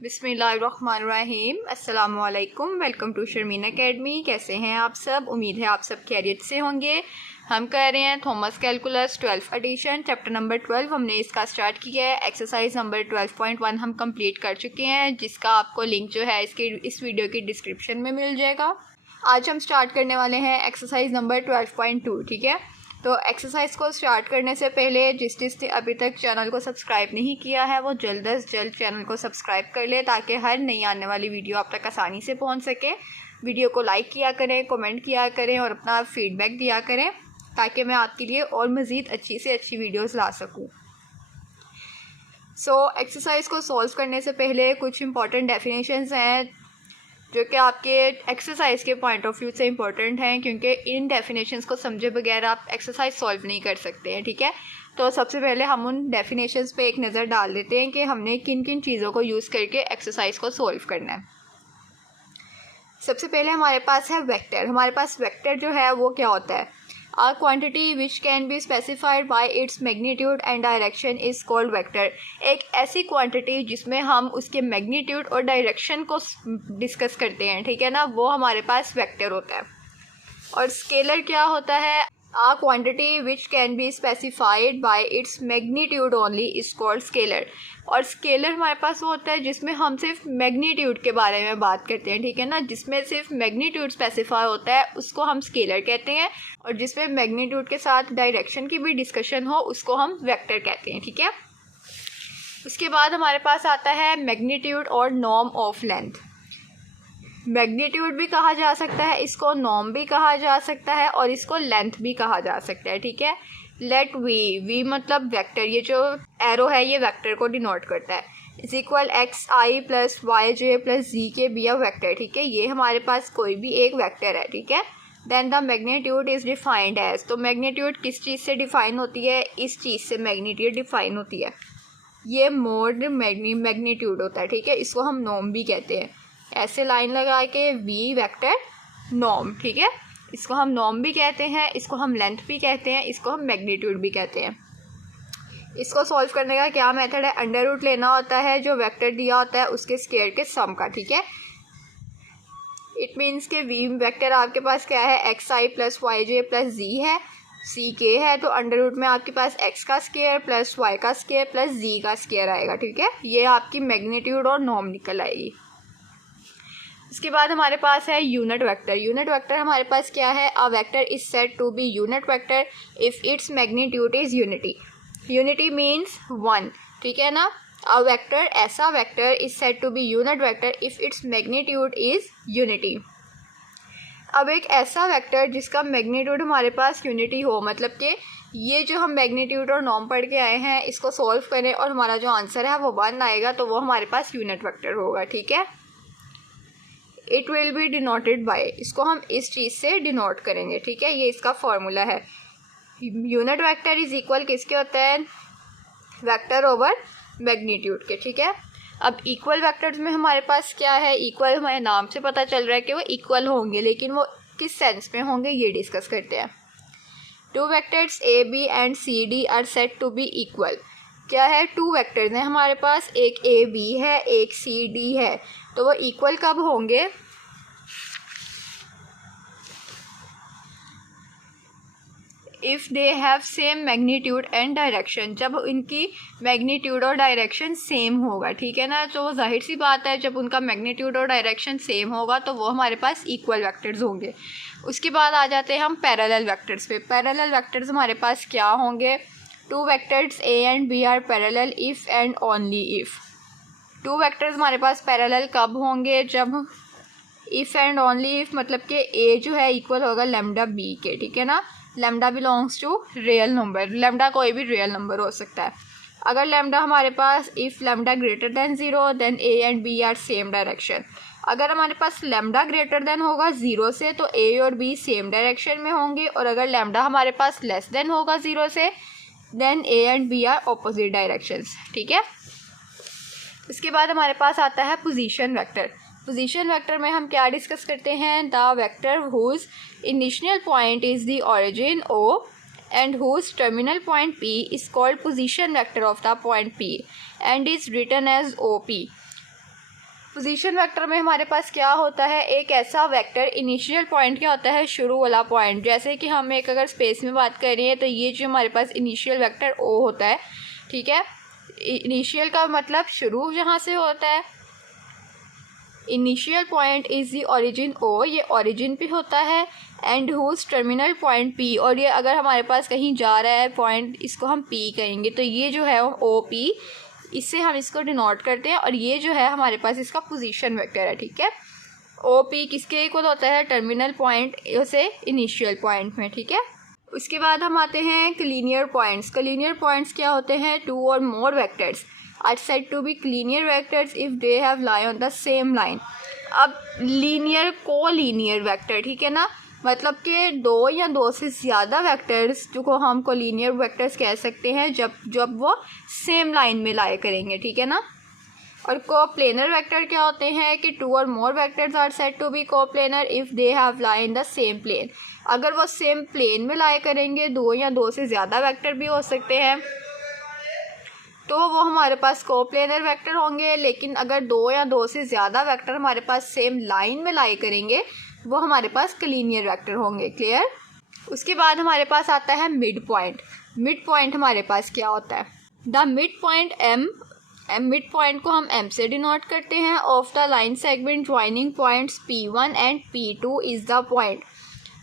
बिस्मिल्लाहिर्रहमानिर्रहीम। अस्सलामुअलैकुम। Welcome to Sharmeen academy. कैसे हैं आप सब? उम्मीद है आप सब खैरियत से होंगे। हम कर रहे हैं Thomas calculus 12th edition, chapter number 12 हमने इसका स्टार्ट किया है। एक्सरसाइज नंबर 12.1 हम कंप्लीट कर चुके हैं, जिसका आपको लिंक जो है इस वीडियो की डिस्क्रिप्शन में मिल जाएगा। आज हम स्टार्ट करने वाले हैं एक्सरसाइज नंबर 12.2। ठीक है, तो एक्सरसाइज को स्टार्ट करने से पहले जिसने अभी तक चैनल को सब्सक्राइब नहीं किया है वो जल्द अज जल्द चैनल को सब्सक्राइब कर ले, ताकि हर नई आने वाली वीडियो आप तक आसानी से पहुंच सके। वीडियो को लाइक किया करें, कमेंट किया करें और अपना फीडबैक दिया करें, ताकि मैं आपके लिए और मज़ीद अच्छी से अच्छी वीडियोस ला सकूं। एक्सरसाइज को सॉल्व करने से पहले कुछ इंपॉर्टेंट डेफिनेशंस हैं जो कि आपके एक्सरसाइज के पॉइंट ऑफ व्यू से इम्पोर्टेंट हैं, क्योंकि इन डेफिनेशंस को समझे बगैर आप एक्सरसाइज सॉल्व नहीं कर सकते हैं। ठीक है, तो सबसे पहले हम उन डेफिनेशंस पे एक नज़र डाल देते हैं कि हमने किन किन चीज़ों को यूज़ करके एक्सरसाइज को सॉल्व करना है। सबसे पहले हमारे पास है वेक्टर। हमारे पास वेक्टर जो है वो क्या होता है? A quantity which can be specified by its magnitude and direction is called vector। एक ऐसी क्वांटिटी जिसमें हम उसके मैग्नीट्यूड और डायरेक्शन को डिस्कस करते हैं, ठीक है ना, वो हमारे पास वेक्टर होता है। और स्केलर क्या होता है? A quantity which can be specified by its magnitude only is called scalar। और स्केलर हमारे पास वो होता है जिसमें हम सिर्फ मैग्नीट्यूड के बारे में बात करते हैं, ठीक है ना, जिसमें सिर्फ मैग्नीट्यूड स्पेसिफाई होता है उसको हम स्केलर कहते हैं, और जिसमें मैग्नीट्यूड के साथ डायरेक्शन की भी डिस्कशन हो उसको हम वेक्टर कहते हैं। ठीक है, उसके बाद हमारे पास आता है मैग्नीट्यूड और नॉर्म ऑफ लेंथ। मैग्नीट्यूड भी कहा जा सकता है, इसको नॉर्म भी कहा जा सकता है और इसको लेंथ भी कहा जा सकता है। ठीक है, लेट वी मतलब वेक्टर, ये जो एरो है ये वेक्टर को डिनोट करता है, is equal XI plus YJ plus ZK be a vector. ठीक है, ये हमारे पास कोई भी एक वेक्टर है। ठीक है, then the magnitude is defined as. तो मैग्नीट्यूड किस चीज़ से डिफाइन होती है? इस चीज़ से मैग्नीट्यूड डिफाइन होती है, ये मोड मैग्नीट्यूड होता है। ठीक है, इसको हम नॉर्म भी कहते हैं। ऐसे लाइन लगा के वी वेक्टर नॉर्म, ठीक है, इसको हम नॉर्म भी कहते हैं, इसको हम लेंथ भी कहते हैं, इसको हम मैग्नीट्यूड भी कहते हैं। इसको सॉल्व करने का क्या मेथड है? अंडर रूट लेना होता है जो वेक्टर दिया होता है उसके स्क्वायर के सम का। ठीक है, इट मीन्स के वी वेक्टर आपके पास क्या है? XI plus YJ plus Z है, CK है, तो अंडर रूट में आपके पास x का स्क्वायर प्लस y का स्क्वायर प्लस z का स्क्वायर आएगा। ठीक है, ये आपकी मैग्नीट्यूड और नॉर्म निकल आएगी। इसके बाद हमारे पास है यूनिट वेक्टर। यूनिट वेक्टर हमारे पास क्या है? A vector is said to be unit vector if its magnitude is unity. Unity means 1, ठीक है ना। अ वेक्टर, ऐसा vector is said to be unit vector if its magnitude is unity. अब एक ऐसा वेक्टर जिसका मैग्नीट्यूड हमारे पास unity हो, मतलब कि ये जो हम मैग्नीट्यूड और नॉर्म पढ़ के आए हैं इसको सॉल्व करें और हमारा जो आंसर है वो 1 आएगा, तो वो हमारे पास यूनिट वेक्टर होगा। ठीक है, it will be denoted by, इसको हम इस चीज़ से डिनोट करेंगे। ठीक है, ये इसका फॉर्मूला है। यूनिट वेक्टर इज इक्वल किसके होता है? वेक्टर ओवर मैग्नीट्यूड के। ठीक है, अब इक्वल वेक्टर्स में हमारे पास क्या है? इक्वल हमारे नाम से पता चल रहा है कि वो इक्वल होंगे, लेकिन वो किस सेंस में होंगे ये डिस्कस करते हैं। Two vectors a b and c d are said to be equal. क्या है? 2 वेक्टर्स हैं हमारे पास, एक ए बी है एक सी डी है, तो वो इक्वल कब होंगे? If they have same magnitude and direction, जब इनकी मैग्नीट्यूड और डायरेक्शन सेम होगा। ठीक है ना, तो वो जाहिर सी बात है जब उनका मैग्नीट्यूड और डायरेक्शन सेम होगा तो वो हमारे पास इक्वल वेक्टर्स होंगे। उसके बाद आ जाते हैं हम पैरेलल वेक्टर्स पे। पैरेलल वेक्टर्स हमारे पास क्या होंगे? 2 vectors a and b are parallel if and only if. 2 vectors हमारे पास पैरेलल कब होंगे? जब इफ़ एंड ओनली इफ़, मतलब कि ए जो है इक्वल होगा लेमडा बी के। ठीक है ना, lambda belongs to real number, lambda कोई भी रियल नंबर हो सकता है। अगर लेमडा हमारे पास, if lambda greater than 0 then a and b are same direction. अगर हमारे पास लेमडा ग्रेटर देन होगा 0 से तो ए और बी सेम डायरेक्शन में होंगे, और अगर लेमडा हमारे पास लेस देन होगा 0 से then a and b are opposite directions. ठीक है, इसके बाद हमारे पास आता है पोजीशन वेक्टर। पोजीशन वेक्टर में हम क्या डिस्कस करते हैं? The vector whose initial point is the origin O and whose terminal point P is called position vector of the point P and is written as OP। Position vector में हमारे पास क्या होता है, एक ऐसा वेक्टर, इनिशियल पॉइंट क्या होता है, शुरू वाला पॉइंट। जैसे कि हम एक अगर स्पेस में बात कर रहे हैं तो ये जो हमारे पास इनिशियल वेक्टर ओ होता है, ठीक है। इनिशियल का मतलब शुरू जहाँ से होता है, initial point is the origin O, ये ओरिजिन पे होता है, and whose terminal point P, और ये अगर हमारे पास कहीं जा रहा है पॉइंट, इसको हम पी कहेंगे, तो ये जो है ओ पी, इससे हम इसको डिनोट करते हैं, और ये जो है हमारे पास इसका पोजीशन वेक्टर है, ठीक है। ओ पी किसके इक्वल होता है, टर्मिनल पॉइंट से इनिशियल पॉइंट में, ठीक है। उसके बाद हम आते हैं क्लीनियर पॉइंट्स। क्लीनियर पॉइंट्स क्या होते हैं, टू और more vectors are said to be collinear vectors if they have lie on the same line. अब लीनियर, को लीनियर वेक्टर, ठीक है ना, मतलब कि दो या दो से ज़्यादा वेक्टर्स जो को हम कोलिनियर वेक्टर्स कह सकते हैं जब वो सेम लाइन में लाए करेंगे, ठीक है ना। और कोप्लेनर वेक्टर क्या होते हैं कि टू और more vectors are said to be coplanar if they have lie in the same plane. अगर वो सेम प्लेन में लाए करेंगे, दो या दो से ज़्यादा वेक्टर भी हो सकते हैं, तो वो हमारे पास कोप्लेनर वेक्टर होंगे। लेकिन अगर दो या दो से ज़्यादा वेक्टर हमारे पास सेम लाइन में लाए करेंगे, वो हमारे पास क्लीनियर वेक्टर होंगे। क्लियर। उसके बाद हमारे पास आता है मिड पॉइंट। मिड पॉइंट हमारे पास क्या होता है, the mid point M, mid point को हम एम से डिनोट करते हैं, of the line segment joining points P1 and P2 is the point.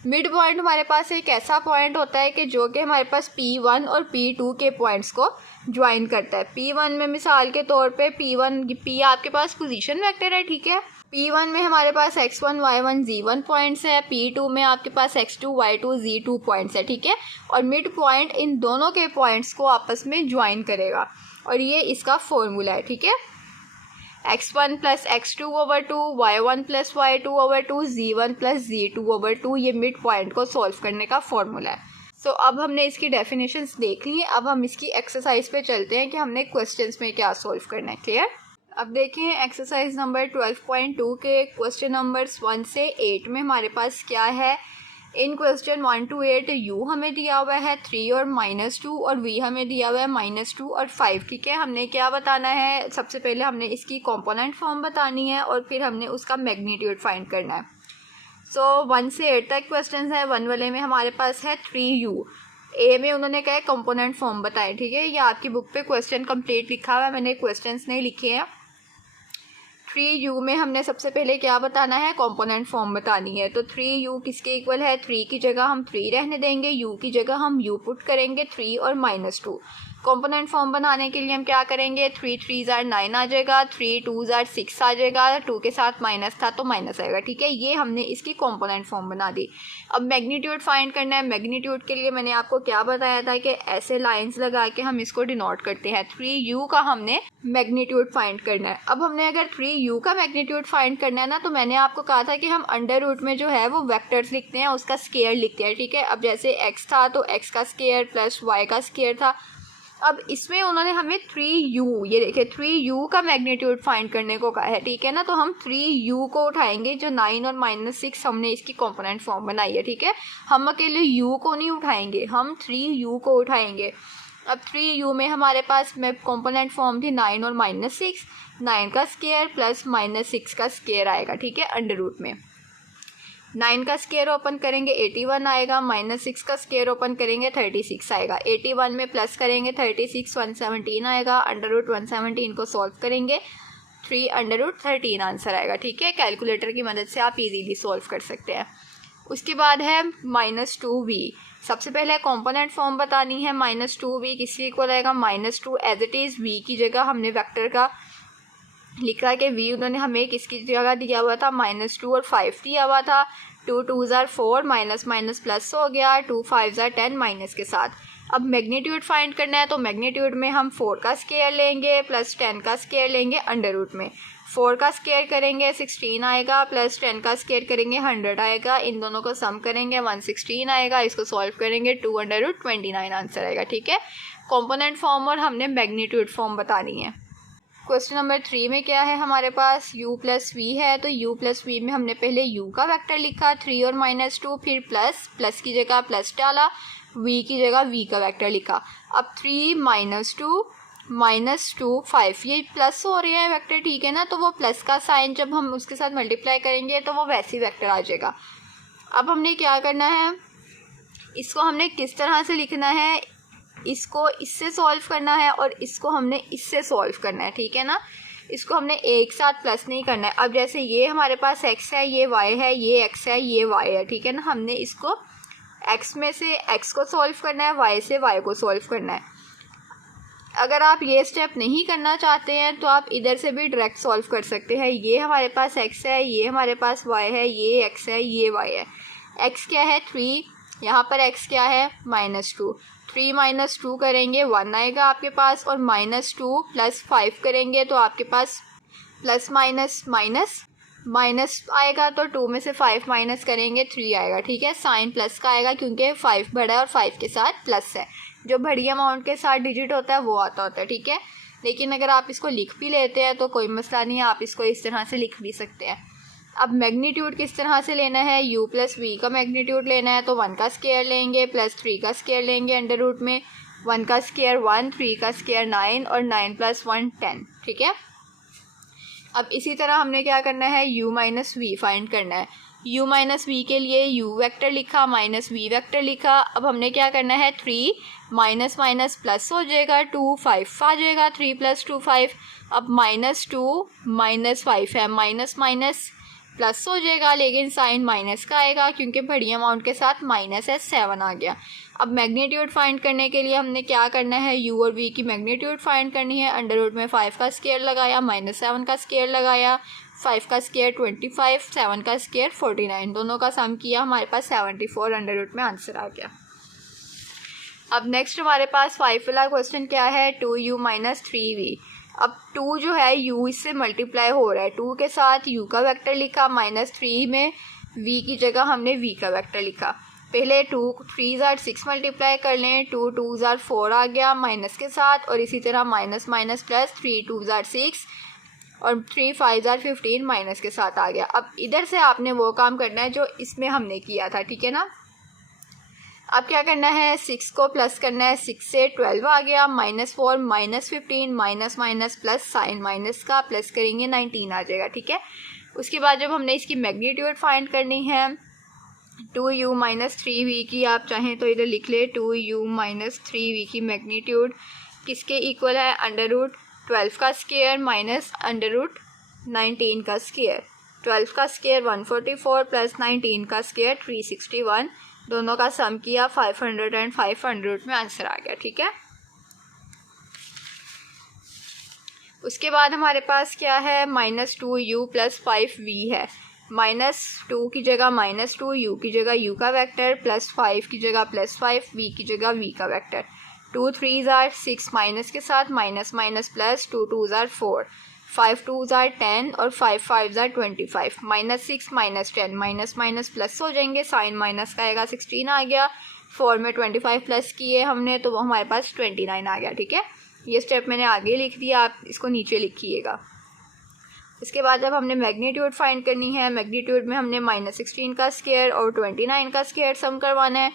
Mid point हमारे पास एक ऐसा पॉइंट होता है कि जो कि हमारे पास P1 और P2 के पॉइंट्स को ज्वाइन करता है। P1 में मिसाल के तौर पे P आपके पास पोजीशन वेक्टर है, ठीक है। P1 में हमारे पास x1, y1, z1 पॉइंट्स है, P2 में आपके पास x2, y2, z2 पॉइंट्स है, ठीक है। और मिड पॉइंट इन दोनों के पॉइंट्स को आपस में ज्वाइन करेगा, और ये इसका फॉर्मूला है, ठीक है। x1 plus x2 over 2, y1 plus y2 over 2, z1 plus z2 over 2, ये मिड पॉइंट को सॉल्व करने का फॉर्मूला है। सो अब हमने इसकी डेफिनेशंस देख ली, अब हम इसकी एक्सरसाइज पे चलते हैं कि हमने क्वेश्चंस में क्या सॉल्व करना है। क्लियर। अब देखें एक्सरसाइज नंबर 12.2 के क्वेश्चन नंबर्स 1 से 8 में हमारे पास क्या है। इन क्वेश्चन 1 to 8 u हमें दिया हुआ है 3 और -2, और v हमें दिया हुआ है -2 और 5, ठीक है। हमने क्या बताना है, सबसे पहले हमने इसकी कंपोनेंट फॉर्म बतानी है, और फिर हमने उसका मैग्नीट्यूड फाइंड करना है। सो 1 से 8 तक क्वेश्चन है। 1 वाले में हमारे पास है 3u, ए में उन्होंने कहा है कंपोनेंट फॉर्म बताए, ठीक है। ये आपकी बुक पे क्वेश्चन कंप्लीट लिखा हुआ है, मैंने क्वेश्चंस नहीं लिखे हैं। 3u में हमने सबसे पहले क्या बताना है, कंपोनेंट फॉर्म बतानी है। तो 3u किसके इक्वल है, 3 की जगह हम 3 रहने देंगे, u की जगह हम u पुट करेंगे 3 और -2। कंपोनेंट फॉर्म बनाने के लिए हम क्या करेंगे, 3 3 9 आ जाएगा, 3 2 6 आ जाएगा, 2 के साथ माइनस था तो माइनस आएगा, ठीक है। ये हमने इसकी कंपोनेंट फॉर्म बना दी। अब मैग्नीट्यूड फाइंड करना है। मैग्नीट्यूड के लिए मैंने आपको क्या बताया था कि ऐसे लाइंस लगा के हम इसको डिनोट करते हैं। 3u का हमने मैग्नीट्यूड फाइंड करना है। अब हमने अगर 3u का मैग्नीट्यूड फाइंड करना है ना, तो मैंने आपको कहा था कि हम अंडर रूट में जो है वो वेक्टर्स लिखते हैं, उसका स्केयर लिखते हैं, ठीक है। अब जैसे x था तो x का स्केयर प्लस y का स्केयर था। अब इसमें उन्होंने हमें 3u, ये देखिए 3u का मैग्नीट्यूड फाइंड करने को कहा है, ठीक है ना। तो हम 3u को उठाएंगे, जो 9 और -6 हमने इसकी कंपोनेंट फॉर्म बनाई है, ठीक है। हम अकेले u को नहीं उठाएंगे, हम 3u को उठाएंगे। अब 3u में हमारे पास में कंपोनेंट फॉर्म थी 9 और -6, 9 का स्केयर प्लस -6 का स्केयर आएगा, ठीक है, अंडर रूट में। 9 का स्केयर ओपन करेंगे 81 आएगा, -6 का स्केयर ओपन करेंगे 36 आएगा, 81 में प्लस करेंगे 36 117 आएगा, अंडर रूट 117 को सॉल्व करेंगे 3 अंडर रूट 13 आंसर आएगा, ठीक है। कैलकुलेटर की मदद से आप इजीली सॉल्व कर सकते हैं। उसके बाद है -2v। सबसे पहले कंपोनेंट फॉर्म बतानी है। -2v किसके इक्वल आएगा, -2 एज इट इज़ v की जगह हमने वेक्टर का लिखा है कि v उन्होंने हमें किसकी जगह दिया हुआ था, -2 और 5 दिया हुआ था। 2 2 4, माइनस माइनस प्लस हो गया, 2 5 10 माइनस के साथ। अब मैग्नीट्यूड फाइंड करना है, तो मैग्नीट्यूड में हम 4 का स्केयर लेंगे प्लस 10 का स्केयर लेंगे अंडर रूट में। 4 का स्केयर करेंगे 16 आएगा, प्लस 10 का स्केयर करेंगे 100 आएगा, इन दोनों को सम करेंगे 116 आएगा, इसको सॉल्व करेंगे 2 अंडर रूट 29 आंसर आएगा, ठीक है। कंपोनेंट फॉर्म और हमने मैग्नीट्यूड फॉर्म बतानी है। क्वेश्चन नंबर 3 में क्या है हमारे पास, u प्लस वी है। तो u प्लस वी में हमने पहले u का वेक्टर लिखा 3 और -2, फिर प्लस की जगह प्लस डाला, v की जगह v का वेक्टर लिखा। अब 3 -2 -2 5, ये प्लस हो रहे हैं वेक्टर, ठीक है ना, तो वो प्लस का साइन जब हम उसके साथ मल्टीप्लाई करेंगे तो वो वैसे ही वेक्टर आ जाएगा। अब हमने क्या करना है, इसको हमने किस तरह से लिखना है, इसको इससे सॉल्व करना है और इसको हमने इससे सॉल्व करना है, ठीक है ना। इसको हमने एक साथ प्लस नहीं करना है। अब जैसे ये हमारे पास x है, ये y है, ये x है, ये y है, ठीक है ना। हमने इसको x में से x को सॉल्व करना है, y से y को सॉल्व करना है। अगर आप ये स्टेप नहीं करना चाहते हैं तो आप इधर से भी डायरेक्ट सॉल्व कर सकते हैं। ये हमारे पास x है, ये हमारे पास y है, ये x है, ये y है। x क्या है 3, यहाँ पर x क्या है -2। 3 - 2 करेंगे 1 आएगा आपके पास, और -2 + 5 करेंगे तो आपके पास प्लस माइनस माइनस माइनस आएगा, तो 2 में से 5 माइनस करेंगे 3 आएगा, ठीक है। साइन प्लस का आएगा क्योंकि 5 बड़ा है और 5 के साथ प्लस है। जो बड़ी अमाउंट के साथ डिजिट होता है वो आता होता है, ठीक है। लेकिन अगर आप इसको लिख भी लेते हैं तो कोई मसला नहीं है, आप इसको इस तरह से लिख भी सकते हैं। अब मैग्नीट्यूड किस तरह से लेना है, u + v का मैग्नीट्यूड लेना है तो 1 का स्क्वायर लेंगे प्लस 3 का स्क्वायर लेंगे अंडर रूट में। 1 का स्क्वायर 1, 3 का स्क्वायर 9 और 9 + 1 10, ठीक है। अब इसी तरह हमने क्या करना है, u - v फाइंड करना है। u - v के लिए u वेक्टर लिखा, -v वेक्टर लिखा। अब हमने क्या करना है, 3 माइनस माइनस प्लस हो जाएगा, 2 5 आ जाएगा, 3 + 2 5। अब -2 -5 है, माइनस माइनस प्लस हो जाएगा, लेकिन साइन माइनस का आएगा क्योंकि बड़ी अमाउंट के साथ माइनस है, 7 आ गया। अब मैग्नीट्यूड फाइंड करने के लिए हमने क्या करना है, u और v की मैग्नीट्यूड फाइंड करनी है। अंडर रूट में 5 का स्क्वायर लगाया, -7 का स्क्वायर लगाया, 5 का स्क्वायर 25, 7 का स्क्वायर 49, दोनों का सम किया, हमारे पास 74 अंडर रूट में आंसर आ गया। अब नेक्स्ट हमारे पास 5 वाला क्वेश्चन क्या है, 2u - 3v। अब 2 जो है u इससे मल्टीप्लाई हो रहा है, 2 के साथ u का वेक्टर लिखा, -3 में v की जगह हमने v का वेक्टर लिखा। पहले 2 3 * 6 मल्टीप्लाई कर लें, 2 2 4 आ गया माइनस के साथ, और इसी तरह माइनस माइनस प्लस, 3 2 6 और 3 5 15 माइनस के साथ आ गया। अब इधर से आपने वो काम करना है जो इसमें हमने किया था, ठीक है ना। अब क्या करना है, 6 को प्लस करना है, 6 से 12 आ गया, -4 -15 minus minus plus, sign minus का प्लस करेंगे 19 आ जाएगा, ठीक है। उसके बाद जब हमने इसकी मैग्नीट्यूड फाइंड करनी है, 2u - 3v की, आप चाहें तो इधर लिख ले, 2u - 3v की मैग्नीट्यूड किसके इक्वल है, अंडर रूट 12 का स्क्वायर माइनस अंडर रूट 19 का स्क्वायर। 12 का स्क्वायर 144 प्लस 19 का स्क्वायर 361, दोनों का सम किया 500 एंड 500 में आंसर आ गया, ठीक है। उसके बाद हमारे पास क्या है, -2u + 5v है। -2 की जगह -2, u की जगह u का वेक्टर, +5 की जगह +5, v की जगह v का वेक्टर। 2 3 6 माइनस के साथ, माइनस माइनस प्लस, 2 2 4, 5 2 10 और 5 5 25, -6 -10 माइनस माइनस प्लस हो जाएंगे, साइन माइनस का आएगा, 16 आ गया। 4 में 25 प्लस किए हमने तो वो हमारे पास 29 आ गया, ठीक है। ये स्टेप मैंने आगे लिख दिया, आप इसको नीचे लिखिएगा। इसके बाद अब हमने मैग्नीट्यूड फाइंड करनी है। मैग्नीट्यूड में हमने -16 का स्क्वायर और 29 का स्क्वायर सम करवाना है।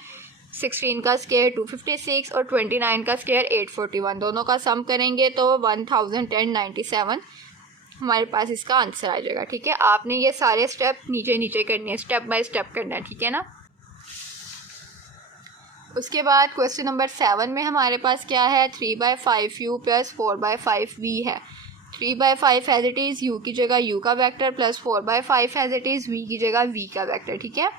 16 का स्क्वायर 256 और 29 का स्क्वायर 841, दोनों का सम करेंगे तो 1097 हमारे पास इसका आंसर आ जाएगा, ठीक है। आपने ये सारे स्टेप नीचे नीचे करने हैं, स्टेप बाय स्टेप करना है, ठीक है ना। उसके बाद क्वेश्चन नंबर 7 में हमारे पास क्या है, 3/5u + 4/5v है। 3/5 एज इट इज़ u की जगह u का vector plus 4/5 as it is v की जगह v का वेक्टर, ठीक है।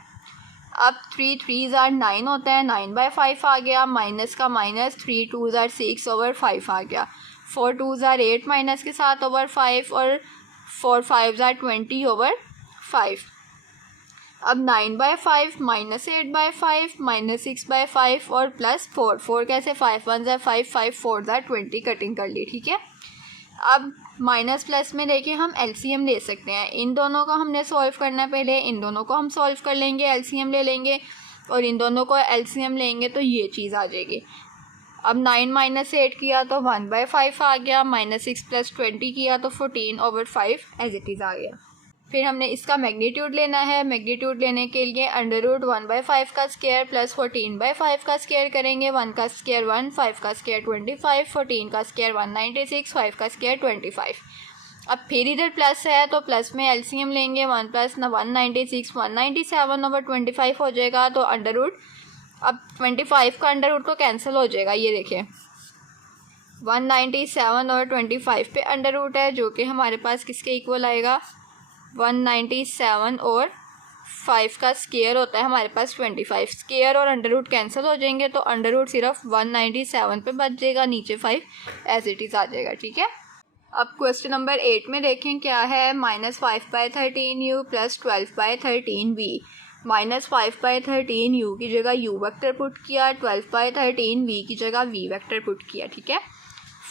अब 3 3 9 होता है, 9/5 आ गया, माइनस का माइनस, 3 2 6/5 आ गया, 4 2 8 माइनस के साथ ओवर 5 और 4 5 20/5। अब 9/5 -8/5 -6/5 और +4 4 कैसे, 5 1 5 5 4 20 कटिंग कर ली, ठीक है। अब माइनस प्लस में देखिए हम एलसीएम ले सकते हैं, इन दोनों को हमने सॉल्व करना है, पहले इन दोनों को हम सॉल्व कर लेंगे, एलसीएम ले लेंगे और इन दोनों को एलसीएम लेंगे तो ये चीज़ आ जाएगी। अब 9 - 8 किया तो 1/5 आ गया, -6 + 20 किया तो 14/5 एज इट इज़ आ गया। फिर हमने इसका मैग्नीट्यूड लेना है। मैग्नीट्यूड लेने के लिए √1/5 का स्क्वायर प्लस 14/5 का स्क्वायर करेंगे। 1 का स्क्वायर 1, 5 का स्क्वायर 25, 14 का स्क्वायर 196, 5 का स्क्वायर 25। अब फिर इधर प्लस है तो प्लस में एलसीएम लेंगे। 1 + 196 197/25 हो जाएगा। तो अंडर रूट, अब 25 का अंडर रूट तो कैंसिल हो जाएगा, ये देखिए 197 और 25 पे अंडर रूट है, जो कि हमारे पास किसके इक्वल आएगा, 197 और 5 का स्क्वायर होता है हमारे पास 25। स्क्वायर और अंडर रूट कैंसिल हो जाएंगे तो अंडर रूट सिर्फ 197 पे बच जाएगा, नीचे 5 एज इट इज़ आ जाएगा। ठीक है, अब क्वेश्चन नंबर 8 में देखें क्या है। -5/13u + 12/13v। -5/13u की जगह u वेक्टर पुट किया, 12/13v की जगह v वेक्टर पुट किया। ठीक है,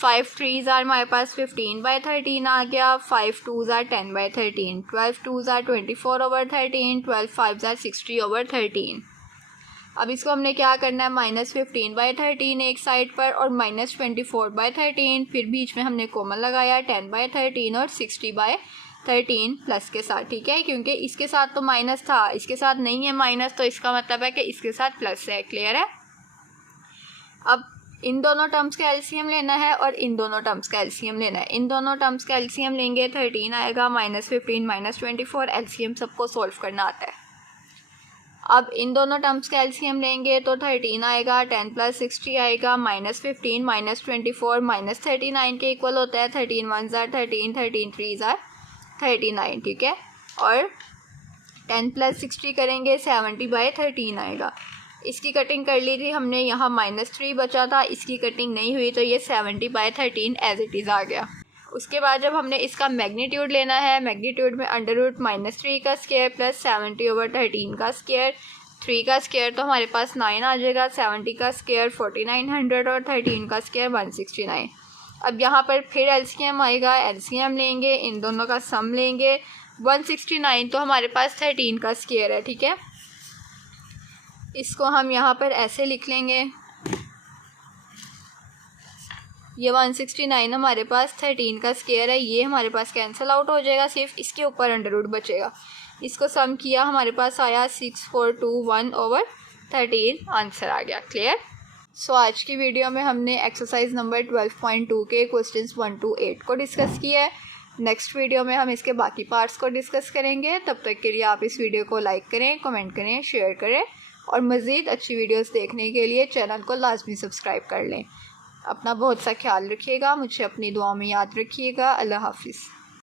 5 3s हमारे पास 15/13 आ गया, 5 2s 10/13, 12 2s 24/13, 12 5s 60/13। अब इसको हमने क्या करना है, -15/13 एक साइड पर और -24/13, फिर बीच में हमने कॉमन लगाया 10/13 और 60/13 प्लस के साथ। ठीक है, क्योंकि इसके साथ तो माइनस था, इसके साथ नहीं है माइनस, तो इसका मतलब है कि इसके साथ प्लस है। क्लियर है। अब इन दोनों टर्म्स का एलसीएम लेना है और इन दोनों टर्म्स का एलसीएम लेना है। इन दोनों टर्म्स का एलसीएम लेंगे, 13 आएगा, -15 -24, एलसीएम सबको सोल्व करना आता है। अब इन दोनों टर्म्स का एलसीएम लेंगे तो 13 आएगा, 10 + 60 आएगा, -15 -24 -39 के इक्वल होता है। 13 1s 13, 13 3s 39। ठीक है, और 10 + 60 करेंगे 70/13 आएगा। इसकी कटिंग कर ली थी हमने, यहाँ -3 बचा था, इसकी कटिंग नहीं हुई तो ये 70/13 एज इट इज़ आ गया। उसके बाद जब हमने इसका मैग्नीट्यूड लेना है, मैग्नीट्यूड में √-3 का स्क्वायर प्लस 70/13 का स्क्वायर, 3 का स्क्वायर तो हमारे पास 9 आ जाएगा, 70 का स्क्वायर 4900 और 13 का स्क्वायर 169। अब यहाँ पर फिर एलसीएम आएगा, एलसीएम लेंगे, इन दोनों का सम लेंगे। 169 तो हमारे पास 13 का स्क्वायर है। ठीक है, इसको हम यहाँ पर ऐसे लिख लेंगे, ये 169 हमारे पास 13 का स्क्वायर है, ये हमारे पास कैंसिल आउट हो जाएगा, सिर्फ इसके ऊपर अंडर रूट बचेगा। इसको सम किया, हमारे पास आया 6421/13 आंसर आ गया। क्लियर। सो आज की वीडियो में हमने एक्सरसाइज नंबर 12.2 के क्वेश्चंस 1 to 8 को डिस्कस किया है। नेक्स्ट वीडियो में हम इसके बाकी पार्ट्स को डिस्कस करेंगे। तब तक के लिए आप इस वीडियो को लाइक करें, कमेंट करें, शेयर करें और मज़ीद अच्छी वीडियोस देखने के लिए चैनल को लाजमी सब्सक्राइब कर लें। अपना बहुत सा ख्याल रखिएगा, मुझे अपनी दुआ में याद रखिएगा। अल्लाह हाफिज़।